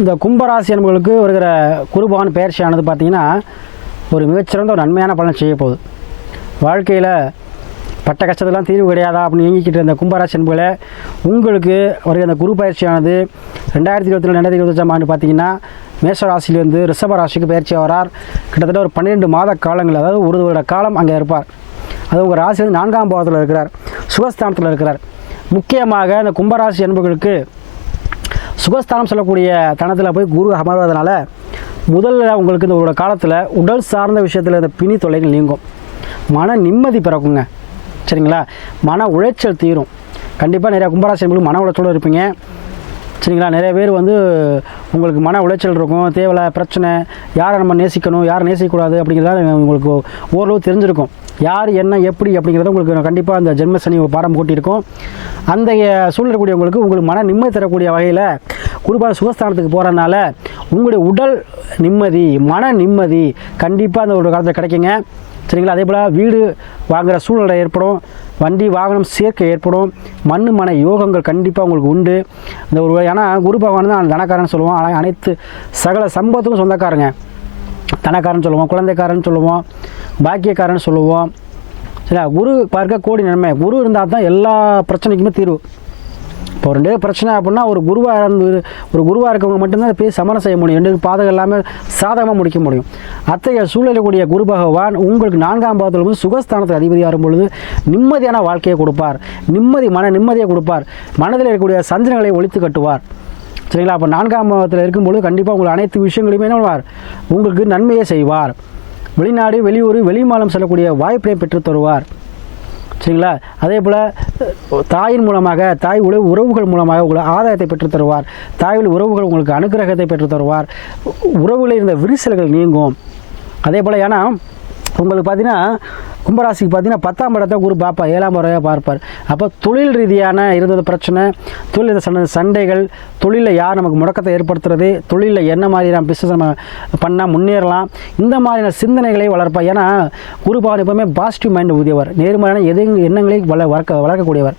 இந்த கும்பராசி என்பவர்களுக்கு வருகிற குருபவன் பயிற்சியானது பார்த்திங்கன்னா ஒரு மிகச்சிறந்த ஒரு நன்மையான பலன் செய்ய போகுது. வாழ்க்கையில் பட்ட கஷ்டத்தெல்லாம் தீர்வு கிடையாதா அப்படின்னு இயங்கிக்கிட்டு இருந்த கும்பராசி என்பவர்களே உங்களுக்கு வருகிற அந்த குரு பயிற்சியானது ரெண்டாயிரத்தி இருபத்தி ரெண்டு ரெண்டாயிரத்தி இருபத்தஞ்சாம் ஆண்டு பார்த்தீங்கன்னா மேஷராசிலேருந்து ரிஷப ராசிக்கு பயிற்சி வரார் கிட்டத்தட்ட ஒரு பன்னிரெண்டு மாத காலங்கள் அதாவது ஒரு வருட காலம் அங்கே இருப்பார். அது உங்கள் வந்து நான்காம் பாவத்தில் இருக்கிறார் சுகஸ்தானத்தில் இருக்கிறார். முக்கியமாக இந்த கும்பராசி என்பவர்களுக்கு சுகஸ்தானம் சொல்லக்கூடிய தனத்தில் போய் குரு அமர்வதனால முதல்ல உங்களுக்கு இந்த உங்களோட காலத்தில் உடல் சார்ந்த விஷயத்தில் இந்த பிணி தொல்லைகள் நீங்கும். மன நிம்மதி பிறக்குங்க. சரிங்களா? மன உளைச்சல் தீரும். கண்டிப்பாக நிறையா கும்பராசிரியர்களும் மன உளைச்சலோடு இருப்பீங்க. சரிங்களா? நிறைய பேர் வந்து உங்களுக்கு மன உளைச்சல் இருக்கும். தேவையில்ல பிரச்சனை. யாரை நம்ம நேசிக்கணும்? யாரை நேசிக்கக்கூடாது அப்படிங்கிறத உங்களுக்கு ஓரளவு தெரிஞ்சிருக்கும். யார் என்ன எப்படி அப்படிங்கிறத உங்களுக்கு கண்டிப்பாக அந்த ஜென்மசனி பாடம் கூட்டியிருக்கும் அந்த சூழ்நிலை உங்களுக்கு உங்களுக்கு மன நிம்மதி தரக்கூடிய வகையில் குருபான சுகஸ்தானத்துக்கு போகிறனால உங்களுடைய உடல் நிம்மதி மன நிம்மதி கண்டிப்பாக அந்த ஒரு காலத்தில் கிடைக்குங்க. சரிங்களா? அதே போல் வீடு வாங்குகிற சூழ்நிலை ஏற்படும் வண்டி வாகனம் சேர்க்கை ஏற்படும் மண்ணு மன யோகங்கள் கண்டிப்பாக உங்களுக்கு உண்டு. இந்த ஒரு ஏன்னா குரு பகவான் தான் தனக்காரன் சொல்லுவோம். ஆனால் அனைத்து சகல சம்பவத்துக்கும் சொந்தக்காரங்க. தனக்காரன் சொல்லுவோம் குழந்தைக்காரன் சொல்லுவோம். பாக்கியக்காரன் சொல்லுவோம். சரியா? குரு பார்க்க கோடி நன்மை. குரு இருந்தால் தான் எல்லா பிரச்சனைக்குமே தீர்வு. இப்போ ரெண்டு பிரச்சனை அப்படின்னா ஒரு குருவாக இருந்து ஒரு குருவாக இருக்கவங்க மட்டும்தான் பேசி சமரம் செய்ய முடியும். ரெண்டு பாதகம் எல்லாமே சாதகமாக முடிக்க முடியும். அத்தகைய சூழலில் கூடிய குரு பகவான் உங்களுக்கு நான்காம் பாதத்தில் வந்து சுகஸ்தானத்துக்கு அதிபதியாக வரும் பொழுது நிம்மதியான வாழ்க்கையை கொடுப்பார். நிம்மதி மன நிம்மதியை கொடுப்பார். மனதில் இருக்கக்கூடிய சந்தனங்களை ஒழித்து கட்டுவார். சரிங்களா? அப்போ நான்காம் பாவத்தில் இருக்கும்பொழுது கண்டிப்பாக உங்களுக்கு அனைத்து விஷயங்களையுமே என்ன உங்களுக்கு நன்மையை செய்வார். வெளிநாடு வெளியூர் வெளிமாநிலம் செல்லக்கூடிய வாய்ப்பை பெற்று தருவார். சரிங்களா? அதே போல் தாயின் மூலமாக தாய் உழவு உறவுகள் மூலமாக உங்களுக்கு ஆதாயத்தை பெற்று தருவார். தாயில் உறவுகள் உங்களுக்கு அனுகிரகத்தை பெற்று தருவார். உறவுகளில் இருந்த விரிசல்கள் நீங்கும். அதே போல் ஏன்னா உங்களுக்கு பார்த்தீங்கன்னா கும்பராசிக்கு பார்த்தீங்கன்னா பத்தாம் இடத்தை குரு பார்ப்பார் ஏழாம் முறையாக பார்ப்பார். அப்போ தொழில் ரீதியான இருந்தது பிரச்சனை தொழில் சண்டை சண்டைகள் தொழிலில் யார் நமக்கு முடக்கத்தை ஏற்படுத்துறது தொழிலில் என்ன மாதிரி நம்ம பிஸ்னஸ் நம்ம பண்ணால் முன்னேறலாம் இந்த மாதிரியான சிந்தனைகளை வளர்ப்பா. ஏன்னா குரு பகவான் எப்பவுமே பாசிட்டிவ் மைண்ட் ஊதியவர். நேர்மறையான எது எண்ணங்களை வள வளர்க்க வளர்க்கக்கூடியவர்.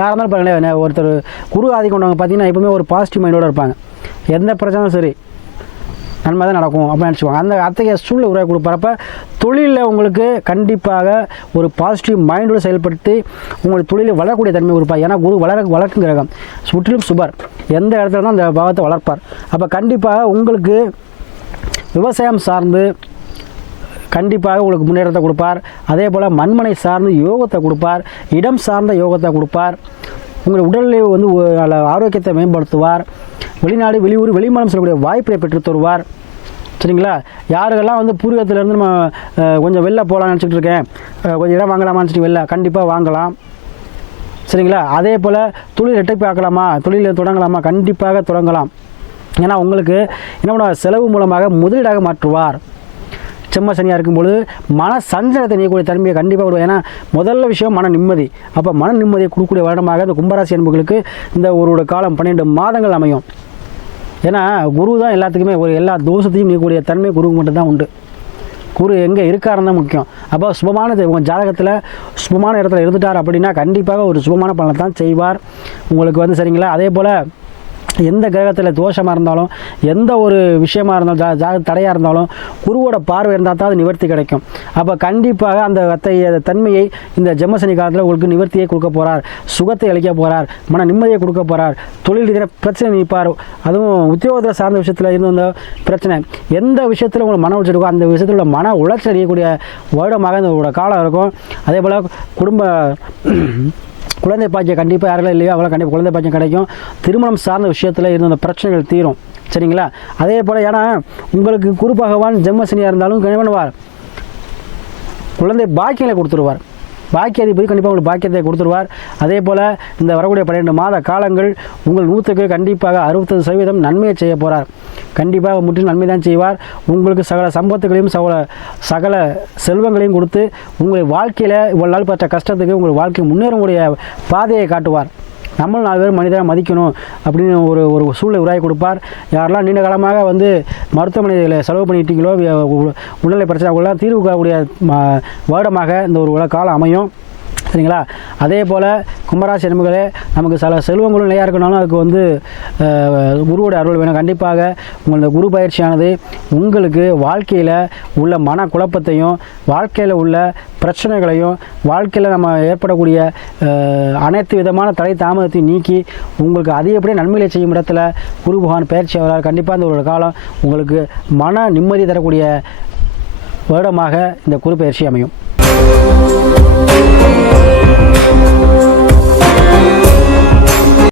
யாராக இருந்தாலும் ஒருத்தர் குரு ஆதி கொண்டவங்க பார்த்தீங்கன்னா எப்பவுமே ஒரு பாசிட்டிவ் மைண்டோடு இருப்பாங்க. எந்த பிரச்சனையும் சரி நன்மை தான் நடக்கும் அப்படின்னு நினச்சிக்குவாங்க. அந்த அத்தகைய சூழ்நிலை உரையை கொடுப்பறப்ப தொழிலில் உங்களுக்கு கண்டிப்பாக ஒரு பாசிட்டிவ் மைண்டோடு செயல்படுத்தி உங்களுடைய தொழிலில் வளரக்கூடிய தன்மை கொடுப்பார். ஏன்னா குரு வளர வளர்க்கும் கிரகம். சுற்றிலும் சுபர். எந்த இடத்துல தான் அந்த பாவத்தை வளர்ப்பார். அப்போ கண்டிப்பாக உங்களுக்கு விவசாயம் சார்ந்து கண்டிப்பாக உங்களுக்கு முன்னேற்றத்தை கொடுப்பார். அதே போல் மண்மனை சார்ந்து யோகத்தை கொடுப்பார். இடம் சார்ந்த யோகத்தை கொடுப்பார். உங்கள் உடலில் வந்து நல்ல ஆரோக்கியத்தை மேம்படுத்துவார். வெளிநாடு வெளியூர் வெளிமானம் செல்லக்கூடிய வாய்ப்பை பெற்று தருவார் சரிங்களா? யாருக்கெல்லாம் வந்து பூர்வீகத்திலேருந்து நம்ம கொஞ்சம் வெளில போகலாம்னு நினச்சிட்டு இருக்கேன் கொஞ்சம் இடம் வாங்கலாமான்னு சொல்லி வெளில கண்டிப்பாக வாங்கலாம். சரிங்களா? அதே போல் தொழில் ரெட்டைப்பு பார்க்கலாமா தொழில் தொடங்கலாமா? கண்டிப்பாக தொடங்கலாம். ஏன்னா உங்களுக்கு என்ன பண்ணுவார்? செலவு மூலமாக முதலீடாக மாற்றுவார். செம்ம சனியாக இருக்கும்பொழுது மன சஞ்சலத்தை நீக்கக்கூடிய தன்மையை கண்டிப்பாக கொடுக்கும். ஏன்னா முதல்ல விஷயம் மன நிம்மதி. அப்போ மன நிம்மதியை கொடுக்கக்கூடிய வருடமாக இந்த கும்பராசி என்பவர்களுக்கு இந்த ஒரு காலம் பன்னெண்டு மாதங்கள் அமையும். ஏன்னா குரு தான் எல்லாத்துக்குமே ஒரு எல்லா தோஷத்தையும் நீக்கக்கூடிய தன்மை குருவுக்கு மட்டும்தான் உண்டு. குரு எங்கே இருக்காருன்னு தான் முக்கியம். அப்போ சுபமானது உங்கள் ஜாதகத்தில் சுபமான இடத்துல இருந்துட்டார் அப்படின்னா கண்டிப்பாக ஒரு சுபமான பலனை தான் செய்வார். உங்களுக்கு வந்து சரிங்களா? அதே போல் எந்த கிரகத்தில் தோஷமாக இருந்தாலும் எந்த ஒரு விஷயமா இருந்தாலும் ஜா ஜா தடையாக இருந்தாலும் குருவோட பார்வை இருந்தால் தான் அது நிவர்த்தி கிடைக்கும். அப்போ கண்டிப்பாக அந்த அத்தகைய தன்மையை இந்த ஜெம்மசனி காலத்தில் உங்களுக்கு நிவர்த்தியை கொடுக்க போகிறார் சுகத்தை அளிக்க போகிறார் மன நிம்மதியை கொடுக்க போகிறார் தொழில் ரீதியான பிரச்சனை நிற்பார். அதுவும் உத்தியோகத்தில் சார்ந்த விஷயத்தில் இருந்து வந்த பிரச்சனை. எந்த விஷயத்தில் உங்களுக்கு மன உளைச்சல் இருக்கோ அந்த விஷயத்தில் உள்ள மன உளைச்சல் அடையக்கூடிய வருடமாக இந்த ஒரு காலம் இருக்கும். அதே போல் குடும்ப குழந்தை பாக்கியம் கண்டிப்பாக யாரெல்லாம் இல்லையோ அவ்வளோ கண்டிப்பாக குழந்தை பாக்கியம் கிடைக்கும். திருமணம் சார்ந்த விஷயத்தில் இருந்த அந்த பிரச்சனைகள் தீரும். சரிங்களா? அதே போல் ஏன்னா உங்களுக்கு குரு பகவான் ஜென்மசனியாக இருந்தாலும் என்ன பண்ணுவார் குழந்தை பாக்கியங்களை கொடுத்துருவார். பாக்கிய அதிபதி கண்டிப்பாக உங்களுக்கு பாக்கியத்தை கொடுத்துருவார். அதே போல் இந்த வரக்கூடிய பன்னிரெண்டு மாத காலங்கள் உங்கள் நூற்றுக்கு கண்டிப்பாக அறுபத்தஞ்சு சதவீதம் நன்மையை செய்ய போகிறார் கண்டிப்பாக முற்றிலும் நன்மை தான் செய்வார். உங்களுக்கு சகல சம்பத்துகளையும் சகல சகல செல்வங்களையும் கொடுத்து உங்களை வாழ்க்கையில் இவ்வளவு நாள் பற்ற கஷ்டத்துக்கு உங்கள் வாழ்க்கை முன்னேறக்கூடிய பாதையை காட்டுவார். நம்மளும் நாலு பேர் மனிதரை மதிக்கணும் அப்படின்னு ஒரு ஒரு சூழ்நிலை உருவாக்கி கொடுப்பார். யாரெல்லாம் நீண்ட காலமாக வந்து மருத்துவமனையில் செலவு பண்ணிட்டீங்களோ வி- உ- உடல்நிலை பிரச்சனைக்குள்ள தீர்வு காணக்கூடிய வருடமாக இந்த ஒரு உலக காலம் அமையும். சரிங்களா? அதே போல் கும்பராசி அன்புகளே நமக்கு சில செல்வங்களும் நிலையாக இருக்கணும்னாலும் அதுக்கு வந்து குருவோட அருள் வேணும். கண்டிப்பாக உங்களோட குரு பயிற்சியானது உங்களுக்கு வாழ்க்கையில் உள்ள மன குழப்பத்தையும் வாழ்க்கையில் உள்ள பிரச்சனைகளையும் வாழ்க்கையில் நம்ம ஏற்படக்கூடிய அனைத்து விதமான தலை தாமதத்தையும் நீக்கி உங்களுக்கு அதிகப்படியே நன்மைகளை செய்யும் இடத்துல குரு பகவான் பயிற்சி அவரால் கண்டிப்பாக அந்த ஒரு காலம் உங்களுக்கு மன நிம்மதி தரக்கூடிய வருடமாக இந்த குரு பயிற்சி அமையும்.